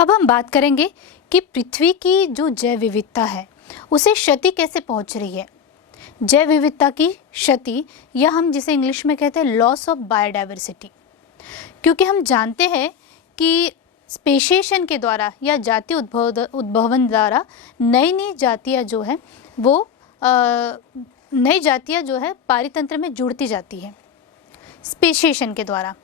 अब हम बात करेंगे कि पृथ्वी की जो जैव विविधता है उसे क्षति कैसे पहुंच रही है। जैव विविधता की क्षति, या हम जिसे इंग्लिश में कहते हैं लॉस ऑफ बायोडाइवर्सिटी, क्योंकि हम जानते हैं कि स्पेशिएशन के द्वारा या जातीय उद्भवन द्वारा नई नई जातियाँ जो है वो नई जातियाँ जो है पारितंत्र में जुड़ती जाती है स्पेशिएशन के द्वारा।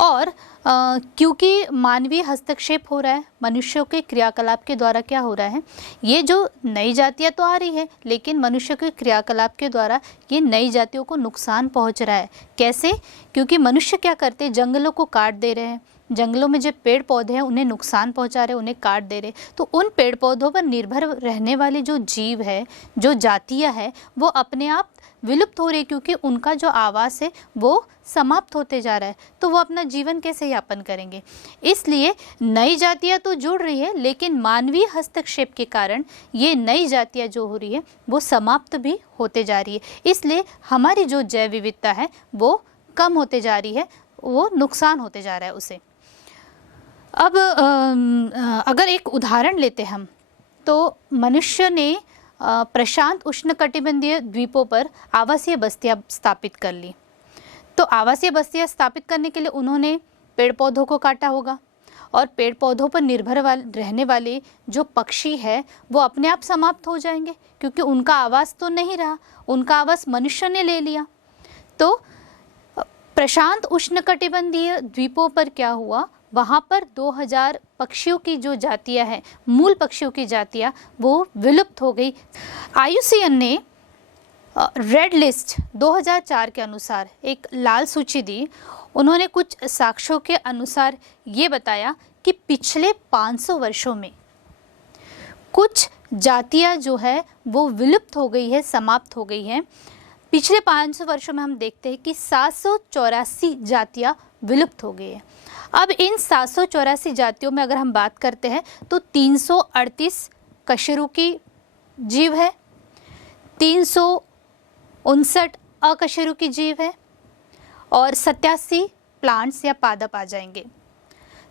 और क्योंकि मानवीय हस्तक्षेप हो रहा है, मनुष्यों के क्रियाकलाप के द्वारा क्या हो रहा है, ये जो नई जातियाँ तो आ रही है लेकिन मनुष्य के क्रियाकलाप के द्वारा ये नई जातियों को नुकसान पहुंच रहा है। कैसे? क्योंकि मनुष्य क्या करते हैं, जंगलों को काट दे रहे हैं, जंगलों में जो पेड़ पौधे हैं उन्हें नुकसान पहुंचा रहे हैं, उन्हें काट दे रहे, तो उन पेड़ पौधों पर निर्भर रहने वाले जो जीव है, जो जातियाँ है, वो अपने आप विलुप्त हो रही है, क्योंकि उनका जो आवास है वो समाप्त होते जा रहा है। तो वो अपना जीवन कैसे यापन करेंगे? इसलिए नई जातियाँ तो जुड़ रही है लेकिन मानवीय हस्तक्षेप के कारण ये नई जातियाँ जो हो रही है वो समाप्त भी होते जा रही है। इसलिए हमारी जो जैव विविधता है वो कम होते जा रही है, वो नुकसान होते जा रहा है उसे। अब अगर एक उदाहरण लेते हम, तो मनुष्य ने प्रशांत उष्णकटिबंधीय द्वीपों पर आवासीय बस्तियां स्थापित कर ली। तो आवासीय बस्तियां स्थापित करने के लिए उन्होंने पेड़ पौधों को काटा होगा, और पेड़ पौधों पर निर्भर रहने वाले जो पक्षी है वो अपने आप समाप्त हो जाएंगे, क्योंकि उनका आवास तो नहीं रहा, उनका आवास मनुष्य ने ले लिया। तो प्रशांत उष्णकटिबंधीय द्वीपों पर क्या हुआ, वहाँ पर 2000 पक्षियों की जो जातियाँ हैं, मूल पक्षियों की जातियाँ, वो विलुप्त हो गई। IUCN ने रेड लिस्ट 2004 के अनुसार एक लाल सूची दी। उन्होंने कुछ साक्ष्यों के अनुसार ये बताया कि पिछले 500 वर्षों में कुछ जातियाँ जो है वो विलुप्त हो गई है, समाप्त हो गई हैं। पिछले 500 वर्षों में हम देखते हैं कि 784 जातियाँ विलुप्त हो गई हैं। अब इन 784 जातियों में अगर हम बात करते हैं तो 338 कशेरुकी जीव है, 359 अकशेरुकी जीव है, और 87 प्लांट्स या पादप आ जाएंगे।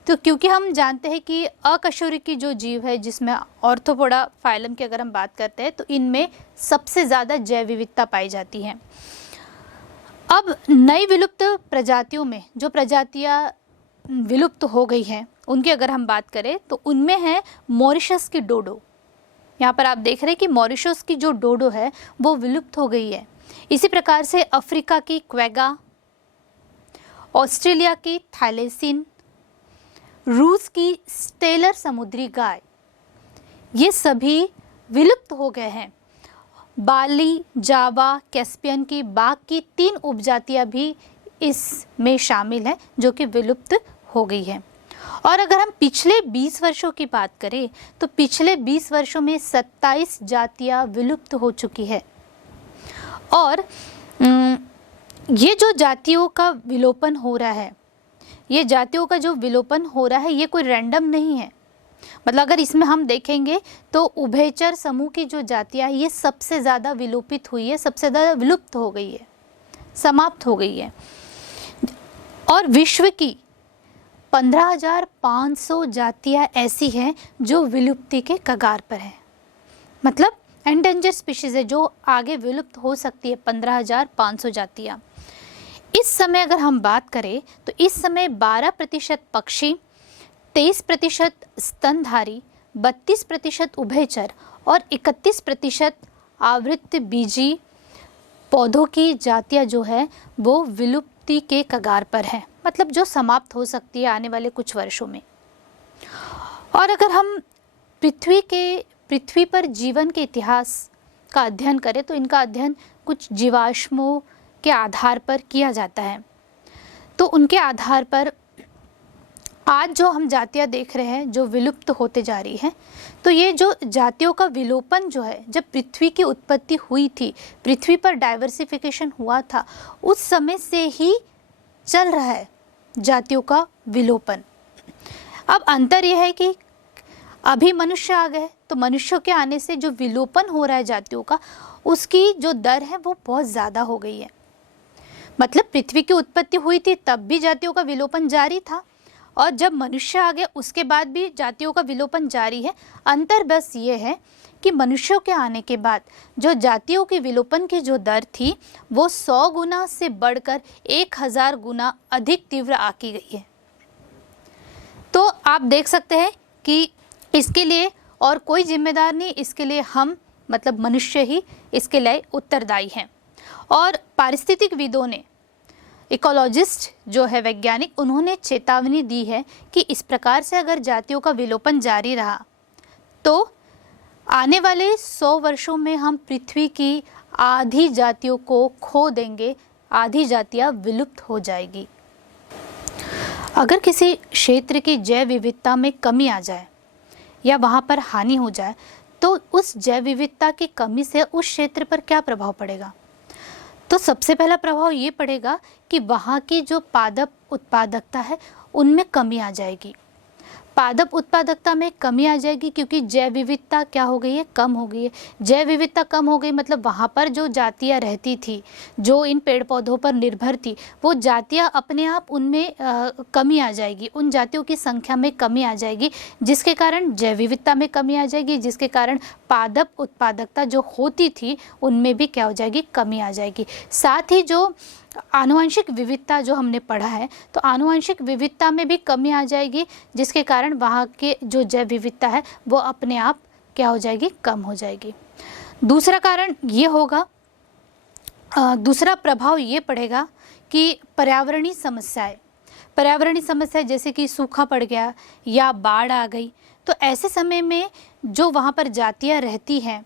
तो क्योंकि हम जानते हैं कि अकशेरुकी जो जीव है, जिसमें ऑर्थोपोडा फाइलम की अगर हम बात करते हैं, तो इनमें सबसे ज़्यादा जैव विविधता पाई जाती है। अब नई विलुप्त प्रजातियों में जो प्रजातियाँ विलुप्त हो गई हैं उनकी अगर हम बात करें तो उनमें है मॉरिशस की डोडो। यहाँ पर आप देख रहे हैं कि मॉरिशस की जो डोडो है वो विलुप्त हो गई है। इसी प्रकार से अफ्रीका की क्वेगा, ऑस्ट्रेलिया की थैलेसिन, रूस की स्टेलर समुद्री गाय, ये सभी विलुप्त हो गए हैं। बाली, जावा, कैस्पियन की बाघ की 3 उपजातियां भी इसमें शामिल हैं जो कि विलुप्त हो गई है। और अगर हम पिछले 20 वर्षों की बात करें तो पिछले 20 वर्षों में 27 जातियां विलुप्त हो चुकी है। और ये जो जातियों का विलोपन हो रहा है, ये जातियों का जो विलोपन हो रहा है ये कोई रैंडम नहीं है। मतलब अगर इसमें हम देखेंगे तो उभयचर समूह की जो जातियाँ ये सबसे ज़्यादा विलोपित हुई है, सबसे ज़्यादा विलुप्त हो गई है, समाप्त हो गई है। और विश्व की 15,500 जातियाँ ऐसी हैं जो विलुप्ति के कगार पर हैं, मतलब एंडेंजर स्पीशीज़ है जो आगे विलुप्त हो सकती है। 15,500 जातियाँ। इस समय अगर हम बात करें तो इस समय 12% पक्षी, 23% स्तनधारी, 32% उभयचर और 31% आवृत्त बीजी पौधों की जातियाँ जो है वो विलुप्ति के कगार पर है, मतलब जो समाप्त हो सकती है आने वाले कुछ वर्षों में। और अगर हम पृथ्वी पर जीवन के इतिहास का अध्ययन करें तो इनका अध्ययन कुछ जीवाश्मों के आधार पर किया जाता है। तो उनके आधार पर आज जो हम जातियाँ देख रहे हैं जो विलुप्त होते जा रही हैं, तो ये जो जातियों का विलोपन जो है, जब पृथ्वी की उत्पत्ति हुई थी, पृथ्वी पर डाइवर्सिफिकेशन हुआ था, उस समय से ही चल रहा है जातियों का विलोपन। अब अंतर यह है कि अभी मनुष्य आ गए, तो मनुष्यों के आने से जो विलोपन हो रहा है जातियों का, उसकी जो दर है वो बहुत ज़्यादा हो गई है। मतलब पृथ्वी की उत्पत्ति हुई थी तब भी जातियों का विलोपन जारी था, और जब मनुष्य आ गया उसके बाद भी जातियों का विलोपन जारी है। अंतर बस ये है कि मनुष्यों के आने के बाद जो जातियों के विलोपन की जो दर थी वो 100 गुना से बढ़कर 1000 गुना अधिक तीव्र आकी गई है। तो आप देख सकते हैं कि इसके लिए और कोई जिम्मेदार नहीं, इसके लिए हम मतलब मनुष्य ही इसके लिए उत्तरदायी हैं। और पारिस्थितिकविदों ने, इकोलॉजिस्ट जो है वैज्ञानिक, उन्होंने चेतावनी दी है कि इस प्रकार से अगर जातियों का विलोपन जारी रहा तो आने वाले 100 वर्षों में हम पृथ्वी की आधी जातियों को खो देंगे, आधी जातियां विलुप्त हो जाएगी। अगर किसी क्षेत्र की जैव विविधता में कमी आ जाए या वहाँ पर हानि हो जाए तो उस जैव विविधता की कमी से उस क्षेत्र पर क्या प्रभाव पड़ेगा? तो सबसे पहला प्रभाव ये पड़ेगा कि वहाँ की जो पादप उत्पादकता है उनमें कमी आ जाएगी। पादप उत्पादकता में कमी आ जाएगी क्योंकि जैव विविधता क्या हो गई है? कम हो गई है। जैव विविधता कम हो गई मतलब वहाँ पर जो जातियाँ रहती थी, जो इन पेड़ पौधों पर निर्भर थी, वो जातियाँ अपने आप उनमें कमी आ जाएगी, उन जातियों की संख्या में कमी आ जाएगी, जिसके कारण जैव विविधता में कमी आ जाएगी, जिसके कारण पादप उत्पादकता जो होती थी उनमें भी क्या हो जाएगी? कमी आ जाएगी। साथ ही जो आनुवंशिक विविधता जो हमने पढ़ा है, तो आनुवंशिक विविधता में भी कमी आ जाएगी, जिसके कारण वहाँ के जो जैव विविधता है वो अपने आप क्या हो जाएगी? कम हो जाएगी। दूसरा कारण ये होगा, दूसरा प्रभाव ये पड़ेगा कि पर्यावरणीय समस्याएं जैसे कि सूखा पड़ गया या बाढ़ आ गई, तो ऐसे समय में जो वहाँ पर जातियाँ रहती हैं,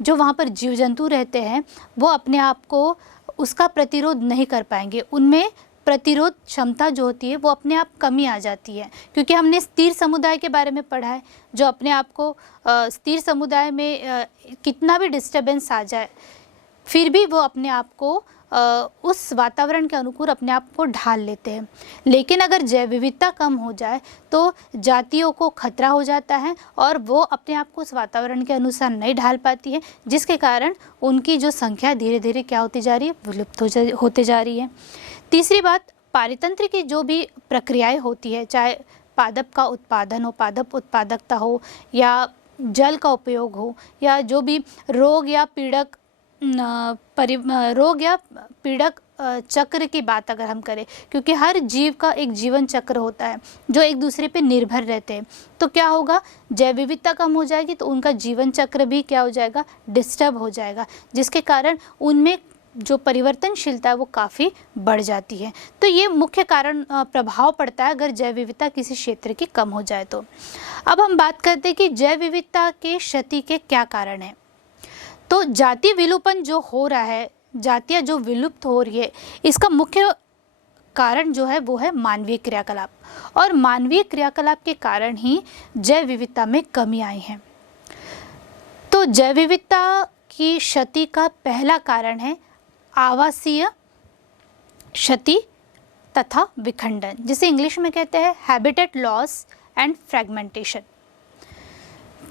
जो वहाँ पर जीव जंतु रहते हैं, वो अपने आप को उसका प्रतिरोध नहीं कर पाएंगे। उनमें प्रतिरोध क्षमता जो होती है वो अपने आप कमी आ जाती है, क्योंकि हमने स्थिर समुदाय के बारे में पढ़ा है, जो अपने आप को स्थिर समुदाय में कितना भी डिस्टर्बेंस आ जाए फिर भी वो अपने आप को उस वातावरण के अनुकूल अपने आप को ढाल लेते हैं। लेकिन अगर जैव विविधता कम हो जाए तो जातियों को खतरा हो जाता है और वो अपने आप को उस वातावरण के अनुसार नहीं ढाल पाती है, जिसके कारण उनकी जो संख्या धीरे धीरे क्या होती जा रही है? विलुप्त होते जा रही है। तीसरी बात, पारितंत्र की जो भी प्रक्रियाएं होती है, चाहे पादप का उत्पादन हो, पादप उत्पादकता हो, या जल का उपयोग हो, या जो भी रोग या पीड़क चक्र की बात अगर हम करें, क्योंकि हर जीव का एक जीवन चक्र होता है जो एक दूसरे पे निर्भर रहते हैं, तो क्या होगा? जैव विविधता कम हो जाएगी तो उनका जीवन चक्र भी क्या हो जाएगा? डिस्टर्ब हो जाएगा, जिसके कारण उनमें जो परिवर्तनशीलता है वो काफ़ी बढ़ जाती है। तो ये मुख्य कारण प्रभाव पड़ता है अगर जैव विविधता किसी क्षेत्र की कम हो जाए तो। अब हम बात करते हैं कि जैव विविधता के क्षति के क्या कारण हैं। तो जाति विलोपन जो हो रहा है, जातियाँ जो विलुप्त हो रही है, इसका मुख्य कारण जो है वो है मानवीय क्रियाकलाप, और मानवीय क्रियाकलाप के कारण ही जैव विविधता में कमी आई है। तो जैव विविधता की क्षति का पहला कारण है आवासीय क्षति तथा विखंडन, जिसे इंग्लिश में कहते हैं हैबिटेट लॉस एंड फ्रेगमेंटेशन।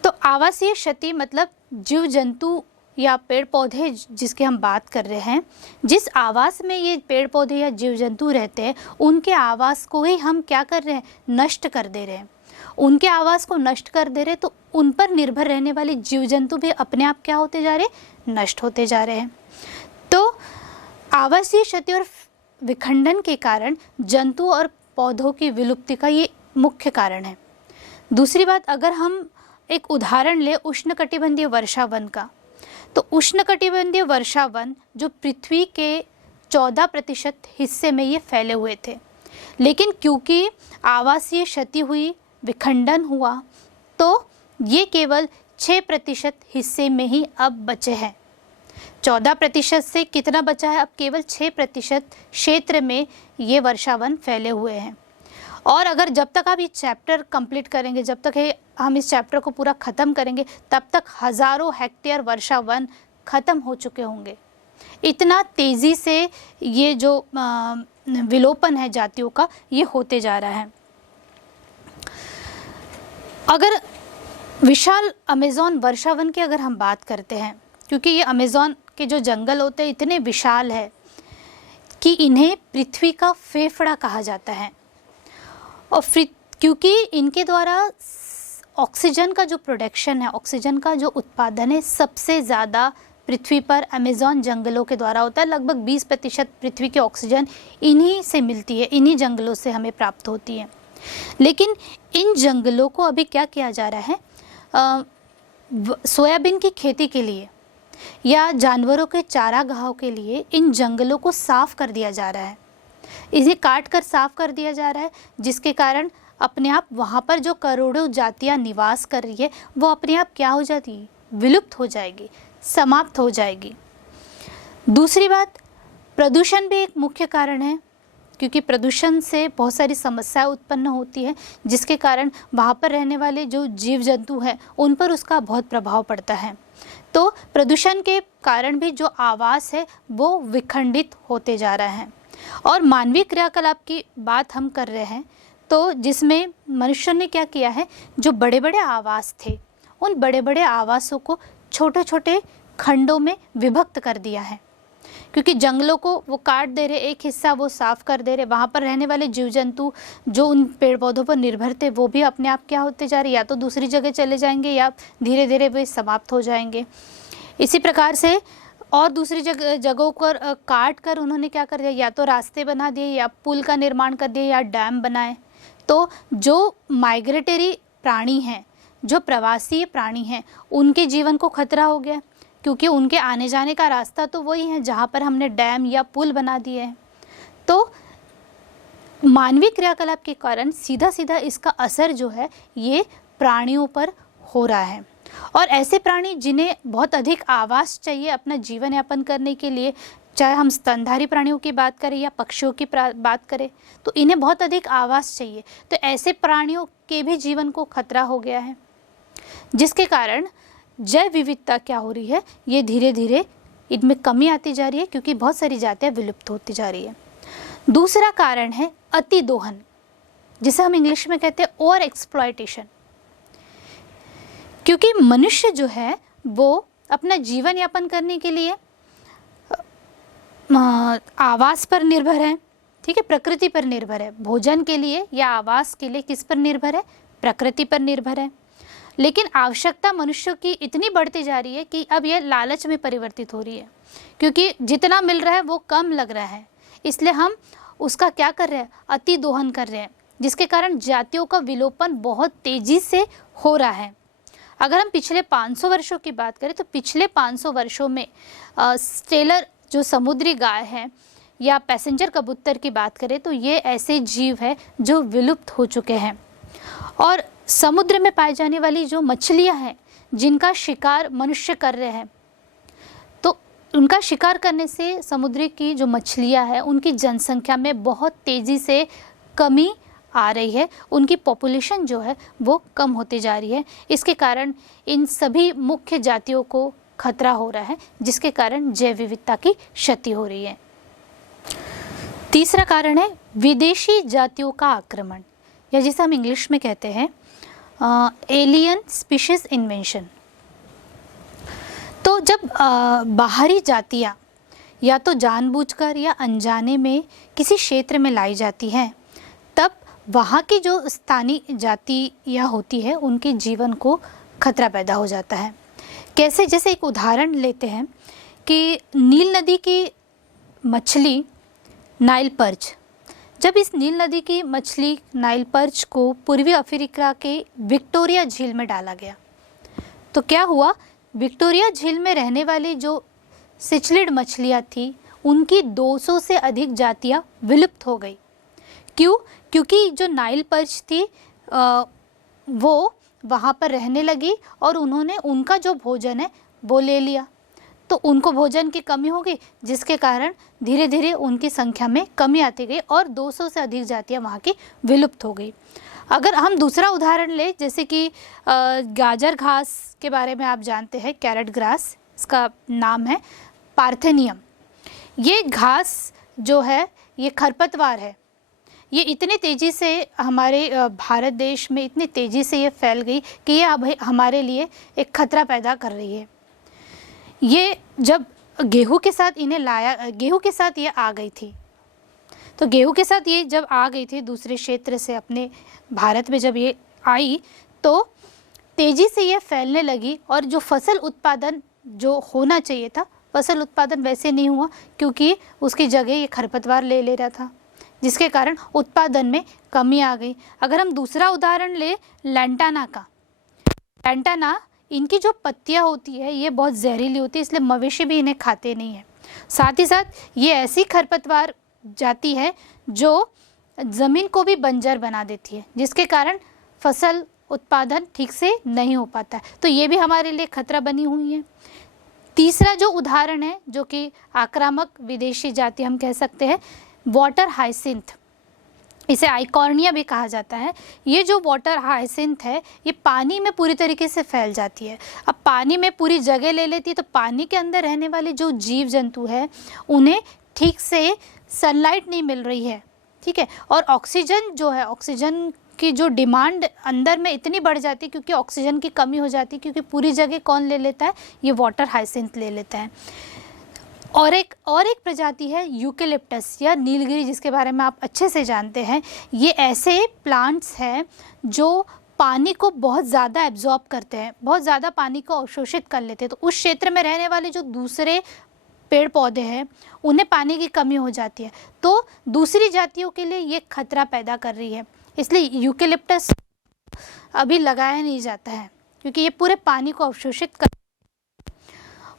तो आवासीय क्षति मतलब जीव जंतु या पेड़ पौधे जिसकी हम बात कर रहे हैं, जिस आवास में ये पेड़ पौधे या जीव जंतु रहते हैं, उनके आवास को ही हम क्या कर रहे हैं? नष्ट कर दे रहे हैं। उनके आवास को नष्ट कर दे रहे हैं तो उन पर निर्भर रहने वाले जीव जंतु भी अपने आप क्या होते जा रहे हैं? नष्ट होते जा रहे हैं। तो आवासीय क्षति और विखंडन के कारण जंतु और पौधों की विलुप्ति का ये मुख्य कारण है। दूसरी बात, अगर हम एक उदाहरण ले उष्णकटिबंधीय वर्षा वन का, तो उष्णकटिबंधीय वर्षा वन जो पृथ्वी के 14% हिस्से में ये फैले हुए थे, लेकिन क्योंकि आवासीय क्षति हुई, विखंडन हुआ, तो ये केवल 6% हिस्से में ही अब बचे हैं। 14% से कितना बचा है? अब केवल 6% क्षेत्र में ये वर्षा वन फैले हुए हैं। और अगर जब तक आप ये चैप्टर कंप्लीट करेंगे, जब तक हम इस चैप्टर को पूरा ख़त्म करेंगे, तब तक हज़ारों हेक्टेयर वर्षा वन ख़त्म हो चुके होंगे। इतना तेज़ी से ये जो विलोपन है जातियों का, ये होते जा रहा है। अगर विशाल अमेज़न वर्षा वन की अगर हम बात करते हैं, क्योंकि ये अमेज़न के जो जंगल होते हैं इतने विशाल है कि इन्हें पृथ्वी का फेफड़ा कहा जाता है। और क्योंकि इनके द्वारा ऑक्सीजन का जो प्रोडक्शन है, ऑक्सीजन का जो उत्पादन है, सबसे ज़्यादा पृथ्वी पर अमेज़न जंगलों के द्वारा होता है। लगभग 20% पृथ्वी की ऑक्सीजन इन्हीं से मिलती है, इन्हीं जंगलों से हमें प्राप्त होती है। लेकिन इन जंगलों को अभी क्या किया जा रहा है, सोयाबीन की खेती के लिए या जानवरों के चारागाहों के लिए इन जंगलों को साफ कर दिया जा रहा है, इन्हें काट कर साफ कर दिया जा रहा है, जिसके कारण अपने आप वहाँ पर जो करोड़ों जातियाँ निवास कर रही है वो अपने आप क्या हो जाती है, विलुप्त हो जाएगी, समाप्त हो जाएगी। दूसरी बात, प्रदूषण भी एक मुख्य कारण है, क्योंकि प्रदूषण से बहुत सारी समस्याएं उत्पन्न होती है, जिसके कारण वहाँ पर रहने वाले जो जीव जंतु हैं उन पर उसका बहुत प्रभाव पड़ता है। तो प्रदूषण के कारण भी जो आवास है वो विखंडित होते जा रहा है। और मानवीय क्रियाकलाप की बात हम कर रहे हैं, तो जिसमें मनुष्य ने क्या किया है, जो बड़े बड़े आवास थे उन बड़े बड़े आवासों को छोटे छोटे खंडों में विभक्त कर दिया है, क्योंकि जंगलों को वो काट दे रहे, एक हिस्सा वो साफ कर दे रहे, वहाँ पर रहने वाले जीव जंतु जो उन पेड़ पौधों पर निर्भर थे वो भी अपने आप क्या होते जा रहे, या तो दूसरी जगह चले जाएंगे या धीरे धीरे वे समाप्त हो जाएंगे। इसी प्रकार से और दूसरी जगहों पर काट कर उन्होंने क्या कर दिया, या तो रास्ते बना दिए या पुल का निर्माण कर दिया या डैम बनाए। तो जो माइग्रेटरी प्राणी हैं, जो प्रवासी प्राणी हैं, उनके जीवन को खतरा हो गया, क्योंकि उनके आने जाने का रास्ता तो वही है जहाँ पर हमने डैम या पुल बना दिए हैं। तो मानवीय क्रियाकलाप के कारण सीधा सीधा इसका असर जो है ये प्राणियों पर हो रहा है। और ऐसे प्राणी जिन्हें बहुत अधिक आवास चाहिए अपना जीवन यापन करने के लिए, चाहे हम स्तनधारी प्राणियों की बात करें या पक्षियों की बात करें, तो इन्हें बहुत अधिक आवास चाहिए। तो ऐसे प्राणियों के भी जीवन को खतरा हो गया है, जिसके कारण जैव विविधता क्या हो रही है, ये धीरे धीरे इनमें कमी आती जा रही है, क्योंकि बहुत सारी जातियाँ विलुप्त होती जा रही है। दूसरा कारण है अति दोहन, जिसे हम इंग्लिश में कहते हैं ओवर एक्सप्लॉयटेशन। क्योंकि मनुष्य जो है वो अपना जीवन यापन करने के लिए आवास पर निर्भर है, ठीक है, प्रकृति पर निर्भर है। भोजन के लिए या आवास के लिए किस पर निर्भर है, प्रकृति पर निर्भर है। लेकिन आवश्यकता मनुष्यों की इतनी बढ़ती जा रही है कि अब यह लालच में परिवर्तित हो रही है, क्योंकि जितना मिल रहा है वो कम लग रहा है, इसलिए हम उसका क्या कर रहे हैं, अति दोहन कर रहे हैं, जिसके कारण जातियों का विलोपन बहुत तेजी से हो रहा है। अगर हम पिछले 500 वर्षों की बात करें तो पिछले 500 वर्षों में स्टेलर जो समुद्री गाय है या पैसेंजर कबूतर की बात करें तो ये ऐसे जीव है जो विलुप्त हो चुके हैं। और समुद्र में पाई जाने वाली जो मछलियां हैं जिनका शिकार मनुष्य कर रहे हैं, तो उनका शिकार करने से समुद्र की जो मछलियां हैं उनकी जनसंख्या में बहुत तेज़ी से कमी आ रही है, उनकी पॉपुलेशन जो है वो कम होती जा रही है। इसके कारण इन सभी मुख्य जातियों को खतरा हो रहा है, जिसके कारण जैव विविधता की क्षति हो रही है। तीसरा कारण है विदेशी जातियों का आक्रमण, या जिसे हम इंग्लिश में कहते हैं एलियन स्पीशीज इन्वेंशन। तो जब बाहरी जातियाँ या तो जानबूझकर या अनजाने में किसी क्षेत्र में लाई जाती हैं, तब वहाँ की जो स्थानीय जातियाँ होती है उनके जीवन को खतरा पैदा हो जाता है। कैसे, जैसे एक उदाहरण लेते हैं कि नील नदी की मछली नाइल पर्च, जब इस नील नदी की मछली नाइल पर्च को पूर्वी अफ्रीका के विक्टोरिया झील में डाला गया, तो क्या हुआ, विक्टोरिया झील में रहने वाली जो सिचलिड मछलियाँ थी उनकी 200 से अधिक जातियाँ विलुप्त हो गई। क्यों? क्योंकि जो नाइल पर्च थी वो वहाँ पर रहने लगी और उन्होंने उनका जो भोजन है वो ले लिया, तो उनको भोजन की कमी हो गई, जिसके कारण धीरे धीरे उनकी संख्या में कमी आती गई और 200 से अधिक जातियाँ वहाँ की विलुप्त हो गई। अगर हम दूसरा उदाहरण लें, जैसे कि गाजर घास के बारे में आप जानते हैं, कैरेट ग्रास इसका नाम है, पार्थेनियम। ये घास जो है ये खरपतवार है, ये इतनी तेज़ी से हमारे भारत देश में इतनी तेज़ी से ये फैल गई कि ये अब हमारे लिए एक खतरा पैदा कर रही है। ये जब गेहूं के साथ इन्हें लाया, गेहूं के साथ ये आ गई थी, तो गेहूं के साथ ये जब आ गई थी दूसरे क्षेत्र से अपने भारत में जब ये आई तो तेज़ी से ये फैलने लगी और जो फसल उत्पादन जो होना चाहिए था फसल उत्पादन वैसे नहीं हुआ क्योंकि उसकी जगह ये खरपतवार ले रहा था, जिसके कारण उत्पादन में कमी आ गई। अगर हम दूसरा उदाहरण ले लैंटाना का, लैंटाना इनकी जो पत्तियां होती है ये बहुत जहरीली होती है, इसलिए मवेशी भी इन्हें खाते नहीं हैं। साथ ही साथ ये ऐसी खरपतवार जाती है जो ज़मीन को भी बंजर बना देती है, जिसके कारण फसल उत्पादन ठीक से नहीं हो पाता है। तो ये भी हमारे लिए खतरा बनी हुई है। तीसरा जो उदाहरण है जो कि आक्रामक विदेशी जाति हम कह सकते हैं, वाटर हाइसिंथ, इसे आइकॉर्निया भी कहा जाता है। ये जो वाटर हाइसिंथ है ये पानी में पूरी तरीके से फैल जाती है। अब पानी में पूरी जगह ले लेती है तो पानी के अंदर रहने वाले जो जीव जंतु है उन्हें ठीक से सनलाइट नहीं मिल रही है, ठीक है, और ऑक्सीजन जो है, ऑक्सीजन की जो डिमांड अंदर में इतनी बढ़ जाती है क्योंकि ऑक्सीजन की कमी हो जाती है, क्योंकि पूरी जगह कौन ले लेता है, ये वाटर हाइसिंथ ले लेता है। और एक प्रजाति है यूकेलिप्टस या नीलगिरी, जिसके बारे में आप अच्छे से जानते हैं। ये ऐसे प्लांट्स हैं जो पानी को बहुत ज़्यादा एब्जॉर्ब करते हैं, बहुत ज़्यादा पानी को अवशोषित कर लेते हैं। तो उस क्षेत्र में रहने वाले जो दूसरे पेड़ पौधे हैं उन्हें पानी की कमी हो जाती है, तो दूसरी जातियों के लिए ये खतरा पैदा कर रही है। इसलिए यूकेलिप्टस अभी लगाया नहीं जाता है क्योंकि ये पूरे पानी को अवशोषित कर।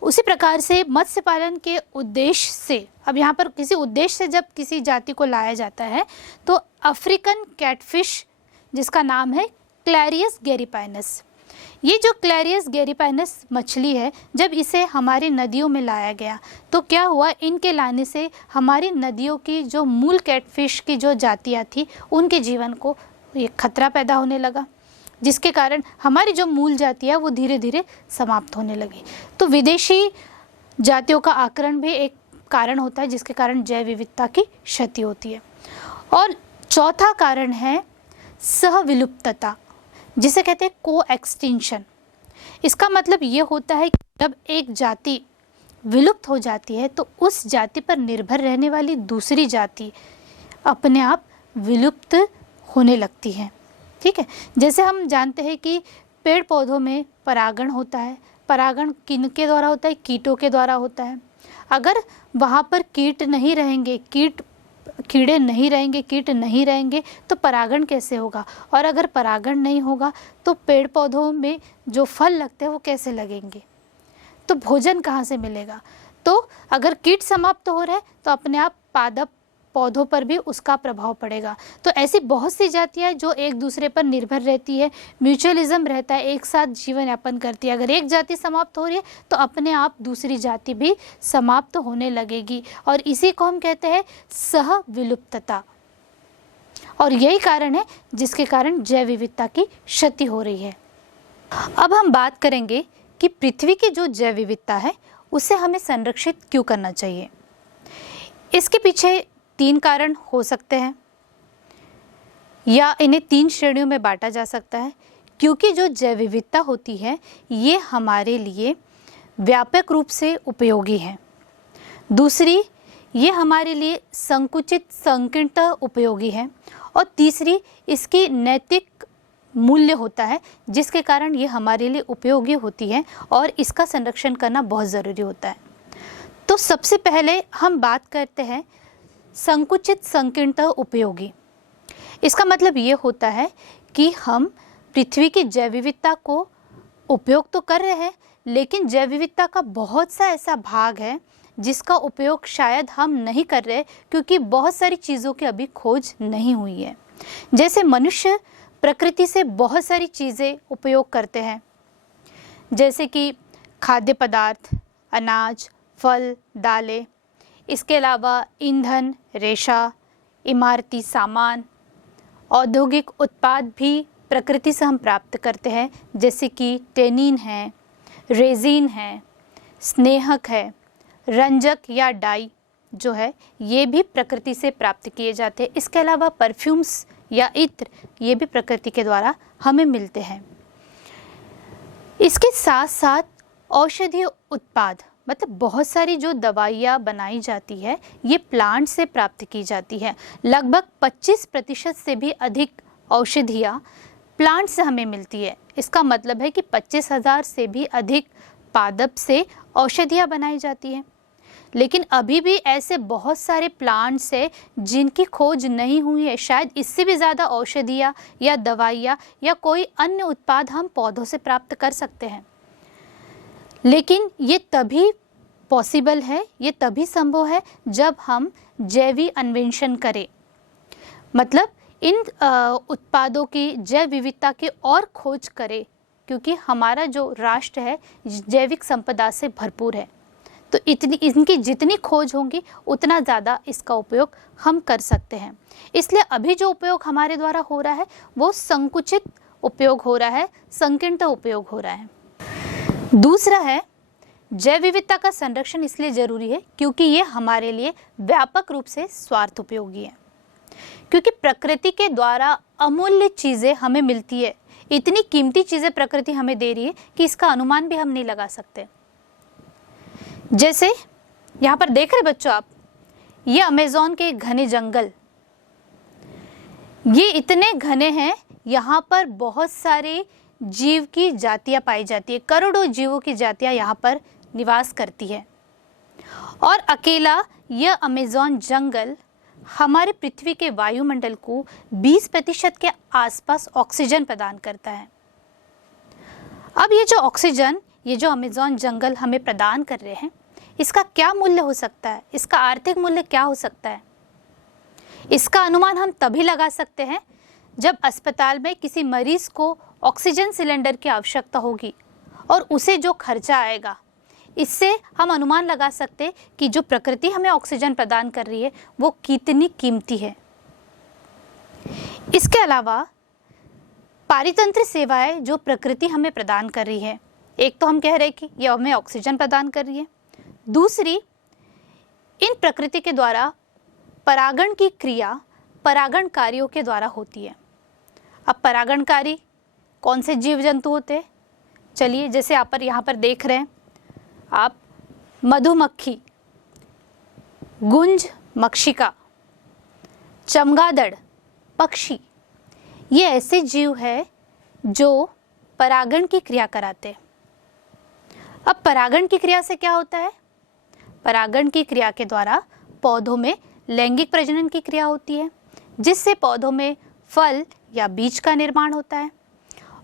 उसी प्रकार से मत्स्य पालन के उद्देश्य से, अब यहाँ पर किसी उद्देश्य से जब किसी जाति को लाया जाता है तो अफ्रीकन कैटफिश, जिसका नाम है क्लैरियस गैरीपाइनस, ये जो क्लैरियस गैरीपाइनस मछली है, जब इसे हमारी नदियों में लाया गया तो क्या हुआ, इनके लाने से हमारी नदियों की जो मूल कैटफिश की जो जातियाँ थी उनके जीवन को ये खतरा पैदा होने लगा, जिसके कारण हमारी जो मूल जाति है वो धीरे धीरे समाप्त होने लगी। तो विदेशी जातियों का आक्रमण भी एक कारण होता है जिसके कारण जैव विविधता की क्षति होती है। और चौथा कारण है सहविलुप्तता, जिसे कहते हैं को एक्सटिंक्शन। इसका मतलब ये होता है कि जब एक जाति विलुप्त हो जाती है तो उस जाति पर निर्भर रहने वाली दूसरी जाति अपने आप विलुप्त होने लगती है, ठीक है। जैसे हम जानते हैं कि पेड़ पौधों में परागण होता है, परागण किनके द्वारा होता है, कीटों के द्वारा होता है। अगर वहाँ पर कीट नहीं रहेंगे, कीड़े नहीं रहेंगे, कीट नहीं रहेंगे तो परागण कैसे होगा, और अगर परागण नहीं होगा तो पेड़ पौधों में जो फल लगते हैं वो कैसे लगेंगे, तो भोजन कहाँ से मिलेगा। तो अगर कीट समाप्त हो रहे तो अपने आप पादप पौधों पर भी उसका प्रभाव पड़ेगा। तो ऐसी बहुत सी जातियाँ जो एक दूसरे पर निर्भर रहती है, म्यूचुअलिज्म रहता है, एक साथ जीवन यापन करती है। अगर एक जाति समाप्त हो रही है तो अपने आप दूसरी जाति भी समाप्त होने लगेगी, और इसी को हम कहते हैं सहविलुप्तता। और यही कारण है जिसके कारण जैव विविधता की क्षति हो रही है। अब हम बात करेंगे कि पृथ्वी की जो जैव विविधता है उसे हमें संरक्षित क्यों करना चाहिए। इसके पीछे 3 कारण हो सकते हैं या इन्हें 3 श्रेणियों में बांटा जा सकता है, क्योंकि जो जैव विविधता होती है ये हमारे लिए व्यापक रूप से उपयोगी है। दूसरी, ये हमारे लिए संकुचित संकीर्णतः उपयोगी है, और तीसरी, इसकी नैतिक मूल्य होता है जिसके कारण ये हमारे लिए उपयोगी होती है और इसका संरक्षण करना बहुत ज़रूरी होता है। तो सबसे पहले हम बात करते हैं संकुचित संकीर्णतः उपयोगी। इसका मतलब ये होता है कि हम पृथ्वी की जैव विविधता को उपयोग तो कर रहे हैं, लेकिन जैव विविधता का बहुत सा ऐसा भाग है जिसका उपयोग शायद हम नहीं कर रहे क्योंकि बहुत सारी चीज़ों की अभी खोज नहीं हुई है। जैसे मनुष्य प्रकृति से बहुत सारी चीज़ें उपयोग करते हैं, जैसे कि खाद्य पदार्थ, अनाज, फल, दालें, इसके अलावा ईंधन, रेशा, इमारती सामान, औद्योगिक उत्पाद भी प्रकृति से हम प्राप्त करते हैं, जैसे कि टेनिन है, रेजिन है, स्नेहक है, रंजक या डाई जो है ये भी प्रकृति से प्राप्त किए जाते हैं। इसके अलावा परफ्यूम्स या इत्र ये भी प्रकृति के द्वारा हमें मिलते हैं। इसके साथ साथ औषधीय उत्पाद मतलब बहुत सारी जो दवाइयाँ बनाई जाती है ये प्लांट से प्राप्त की जाती है। लगभग 25% से भी अधिक औषधियाँ प्लांट से हमें मिलती है। इसका मतलब है कि 25,000 से भी अधिक पादप से औषधियाँ बनाई जाती हैं। लेकिन अभी भी ऐसे बहुत सारे प्लांट्स हैं जिनकी खोज नहीं हुई है। शायद इससे भी ज़्यादा औषधियाँ या दवाइयाँ या कोई अन्य उत्पाद हम पौधों से प्राप्त कर सकते हैं। लेकिन ये तभी पॉसिबल है, ये तभी संभव है जब हम जैविक अन्वेषण करें, मतलब इन उत्पादों की जैव विविधता की और खोज करें, क्योंकि हमारा जो राष्ट्र है जैविक संपदा से भरपूर है। तो इनकी जितनी खोज होगी उतना ज़्यादा इसका उपयोग हम कर सकते हैं। इसलिए अभी जो उपयोग हमारे द्वारा हो रहा है वो संकुचित उपयोग हो रहा है, संकीर्ण उपयोग हो रहा है। दूसरा है, जैव विविधता का संरक्षण इसलिए जरूरी है क्योंकि ये हमारे लिए व्यापक रूप से स्वार्थ उपयोगी है। क्योंकि प्रकृति के द्वारा अमूल्य चीज़ें हमें मिलती है, इतनी कीमती चीज़ें प्रकृति हमें दे रही है कि इसका अनुमान भी हम नहीं लगा सकते। जैसे यहाँ पर देख रहे बच्चों आप, ये अमेज़न के घने जंगल, ये इतने घने हैं, यहाँ पर बहुत सारे जीव की जातियाँ पाई जाती है, करोड़ों जीवों की जातियाँ यहाँ पर निवास करती है। और अकेला यह अमेज़न जंगल हमारे पृथ्वी के वायुमंडल को 20% के आसपास ऑक्सीजन प्रदान करता है। अब ये जो ऑक्सीजन, ये जो अमेज़न जंगल हमें प्रदान कर रहे हैं, इसका क्या मूल्य हो सकता है, इसका आर्थिक मूल्य क्या हो सकता है? इसका अनुमान हम तभी लगा सकते हैं जब अस्पताल में किसी मरीज को ऑक्सीजन सिलेंडर की आवश्यकता होगी और उसे जो खर्चा आएगा, इससे हम अनुमान लगा सकते हैं कि जो प्रकृति हमें ऑक्सीजन प्रदान कर रही है वो कितनी कीमती है। इसके अलावा पारितंत्र सेवाएं जो प्रकृति हमें प्रदान कर रही है, एक तो हम कह रहे हैं कि यह हमें ऑक्सीजन प्रदान कर रही है, दूसरी इन प्रकृति के द्वारा परागण की क्रिया परागणकारियों के द्वारा होती है। अब परागणकारी कौन से जीव जंतु होते हैं? चलिए, जैसे आप यहाँ पर देख रहे हैं आप, मधुमक्खी, गुंज मक्षिका, चमगादड़, पक्षी, ये ऐसे जीव हैं जो परागण की क्रिया कराते हैं। अब परागण की क्रिया से क्या होता है? परागण की क्रिया के द्वारा पौधों में लैंगिक प्रजनन की क्रिया होती है, जिससे पौधों में फल या बीज का निर्माण होता है।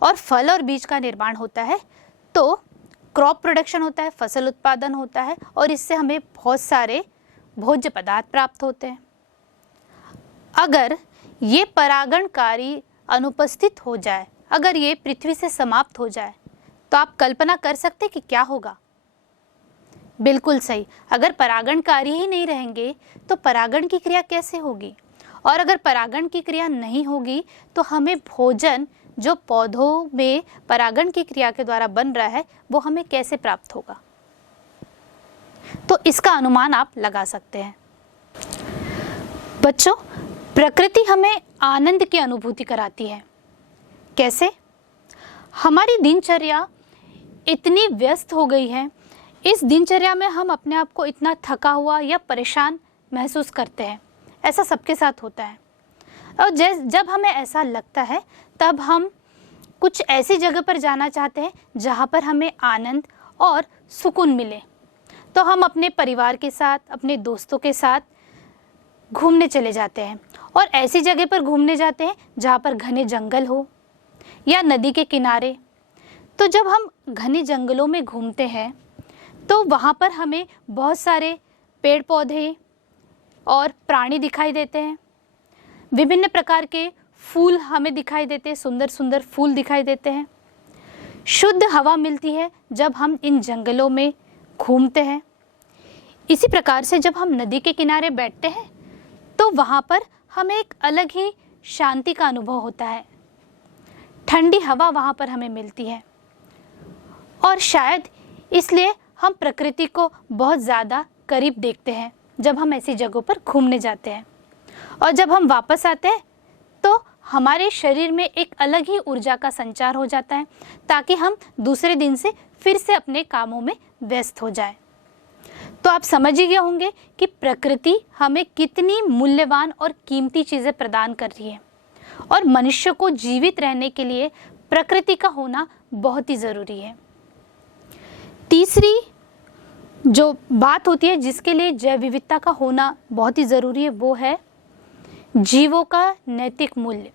और फल और बीज का निर्माण होता है तो क्रॉप प्रोडक्शन होता है, फसल उत्पादन होता है, और इससे हमें बहुत सारे भोज्य पदार्थ प्राप्त होते हैं। अगर ये परागणकारी अनुपस्थित हो जाए, अगर ये पृथ्वी से समाप्त हो जाए, तो आप कल्पना कर सकते हैं कि क्या होगा? बिल्कुल सही, अगर परागणकारी ही नहीं रहेंगे तो परागण की क्रिया कैसे होगी? और अगर परागण की क्रिया नहीं होगी तो हमें भोजन जो पौधों में परागण की क्रिया के द्वारा बन रहा है वो हमें कैसे प्राप्त होगा? तो इसका अनुमान आप लगा सकते हैं। बच्चों, प्रकृति हमें आनंद की अनुभूति कराती है। कैसे? हमारी दिनचर्या इतनी व्यस्त हो गई है, इस दिनचर्या में हम अपने आप को इतना थका हुआ या परेशान महसूस करते हैं। ऐसा सबके साथ होता है। और जब हमें ऐसा लगता है तब हम कुछ ऐसी जगह पर जाना चाहते हैं जहाँ पर हमें आनंद और सुकून मिले। तो हम अपने परिवार के साथ, अपने दोस्तों के साथ घूमने चले जाते हैं, और ऐसी जगह पर घूमने जाते हैं जहाँ पर घने जंगल हो या नदी के किनारे। तो जब हम घने जंगलों में घूमते हैं तो वहाँ पर हमें बहुत सारे पेड़ पौधे और प्राणी दिखाई देते हैं, विभिन्न प्रकार के फूल हमें दिखाई देते हैं, सुंदर सुंदर फूल दिखाई देते हैं, शुद्ध हवा मिलती है जब हम इन जंगलों में घूमते हैं। इसी प्रकार से जब हम नदी के किनारे बैठते हैं तो वहाँ पर हमें एक अलग ही शांति का अनुभव होता है, ठंडी हवा वहाँ पर हमें मिलती है। और शायद इसलिए हम प्रकृति को बहुत ज़्यादा करीब देखते हैं जब हम ऐसी जगहों पर घूमने जाते हैं। और जब हम वापस आते हैं तो हमारे शरीर में एक अलग ही ऊर्जा का संचार हो जाता है, ताकि हम दूसरे दिन से फिर से अपने कामों में व्यस्त हो जाएं। तो आप समझ ही गए होंगे कि प्रकृति हमें कितनी मूल्यवान और कीमती चीज़ें प्रदान कर रही है और मनुष्य को जीवित रहने के लिए प्रकृति का होना बहुत ही ज़रूरी है। तीसरी जो बात होती है जिसके लिए जैव विविधता का होना बहुत ही ज़रूरी है वो है जीवों का नैतिक मूल्य।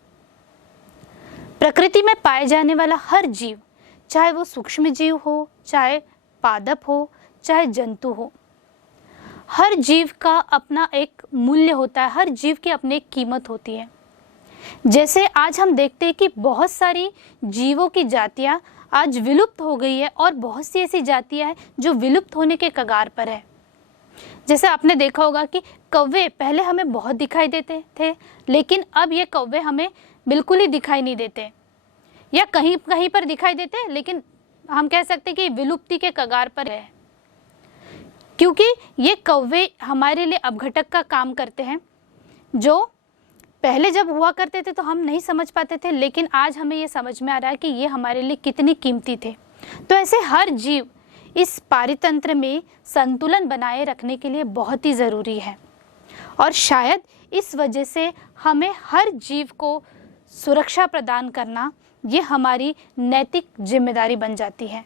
प्रकृति में पाए जाने वाला हर जीव, चाहे वो सूक्ष्म जीव हो, चाहे पादप हो, चाहे जंतु हो, हर जीव का अपना एक मूल्य होता है, हर जीव की अपनी एक कीमत होती है। जैसे आज हम देखते हैं कि बहुत सारी जीवों की जातियां आज विलुप्त हो गई है और बहुत सी ऐसी जातियां हैं जो विलुप्त होने के कगार पर है। जैसे आपने देखा होगा कि कौवे पहले हमें बहुत दिखाई देते थे, लेकिन अब ये कौवे हमें बिल्कुल ही दिखाई नहीं देते, या कहीं कहीं पर दिखाई देते हैं, लेकिन हम कह सकते हैं कि विलुप्ति के कगार पर है, क्योंकि ये कौवे हमारे लिए अपघटक का काम करते हैं। जो पहले जब हुआ करते थे तो हम नहीं समझ पाते थे, लेकिन आज हमें ये समझ में आ रहा है कि ये हमारे लिए कितनी कीमती थे। तो ऐसे हर जीव इस पारितंत्र में संतुलन बनाए रखने के लिए बहुत ही ज़रूरी है और शायद इस वजह से हमें हर जीव को सुरक्षा प्रदान करना ये हमारी नैतिक जिम्मेदारी बन जाती है।